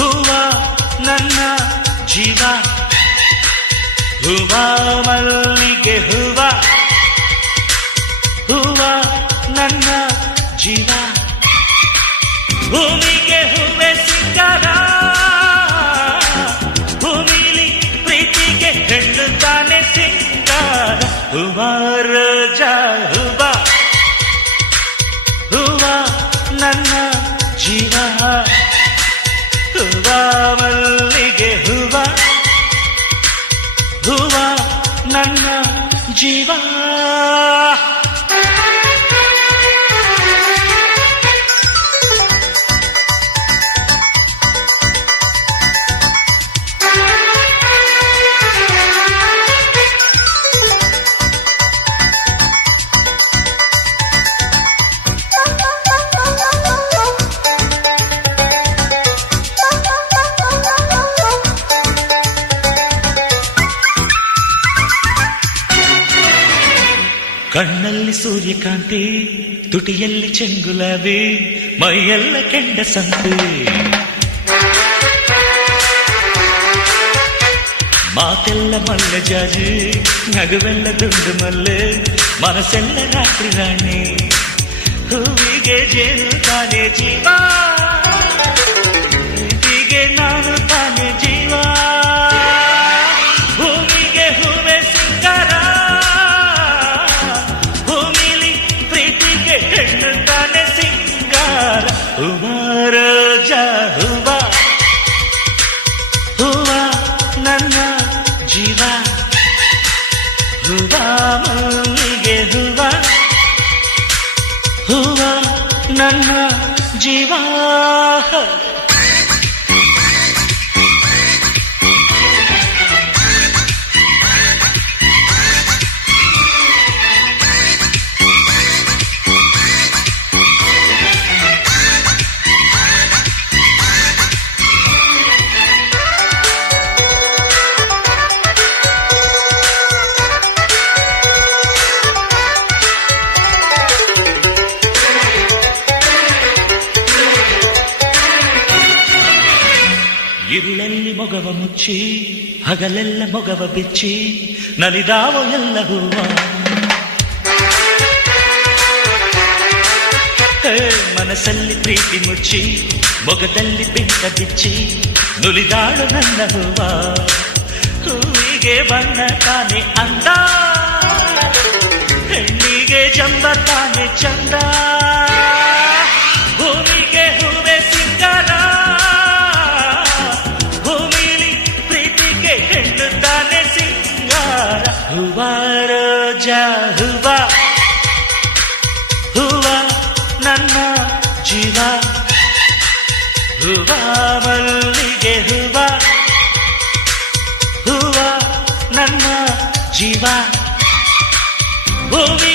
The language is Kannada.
ಹೂವ ನನ್ನ ಜೀವ ಹೂವ ಮಲ್ಲಿಗೆ ಹೂವ ಹೂವ ನನ್ನ ಜೀವ ಭೂಮಿಗೆ ಹೂವೆ ಸಿಂಗಾರ ಭೂಮಿಲಿ ಪ್ರೀತಿಗೆ ಹೆಣ್ಣು ತಾನೆ ಸಿಂಗಾರ ಹೂವ ರೋಜಾ ಹೂವ ಹೂವ ನನ್ನ ಜೀವ ಹೂವ ಮಲ್ಲಿಗೆ ಹೂವ ಹೂವ ನನ್ನ ಜೀವ ಕಣ್ಣಲ್ಲಿ ಸೂರ್ಯಕಾಂತಿ ತುಟಿಯಲ್ಲಿ ಚೆಂಗುಲಾಬಿ ಮೈಯೆಲ್ಲ ಕೆಂಡ ಸಂತೆ ಮಾತೆಲ್ಲ ಮಲ್ಲೆ ಜಾಜಿ ನಗುವೆಲ್ಲ ದುಂಡು ಮಲ್ಲೆ ಮನಸ್ಸೆಲ್ಲ ರಾತ್ರಿ ರಾಣಿ ಹೂವಿಗೆ ಜೇನು ತಾನೆ ಜೀವ ಹೀಗೆ ನಾನು ತಾನೆ ಜೀವ ಭೂಮಿಗೆ ಹೂವೆ ಸಿಂಗಾರ ಹೆಣ್ಣು ತಾನೆ ಸಿಂಗಾರ ಹೂವ ರೋಜಾ ಹೂವ ಹೂವ ನನ್ನ ಜೀವ ಹೂವ ಮಲ್ಲಿಗೆ ಹೂವ ಹೂವ ನನ್ನ ಜೀವ ಇರುಳಲ್ಲಿ ಮೊಗವ ಮುಚ್ಚಿ ಹಗಲೆಲ್ಲ ಮೊಗವ ಬಿಚ್ಚಿ ನಲಿದಾವ ಎಲ್ಲ ಹೂವ ಮನಸ್ಸಲ್ಲಿ ಪ್ರೀತಿ ಮುಚ್ಚಿ ಮೊಗದಲ್ಲಿ ಬೆಂಕ ಬಿಚ್ಚಿ ನುಲಿದಾಳು ನನ್ನ ಹೂವ ಹೂವಿಗೆ ಬಣ್ಣ ತಾನೆ ಅಂದ ಹೆಣ್ಣಿಗೆ ಜಂಬ ತಾನೆ ಚಂದ ಭೂಮಿಗೆ ಹೂವೆ ಸಿಂಗಾರ ಹೂವ ರೋಜಾ ಹೂವ ಹೂವ ನನ್ನ ಜೀವ ಹೂವ ಮಲ್ಲಿಗೆ ಹೂವ ಹೂವ ನನ್ನ ಜೀವ ಭೂಮಿ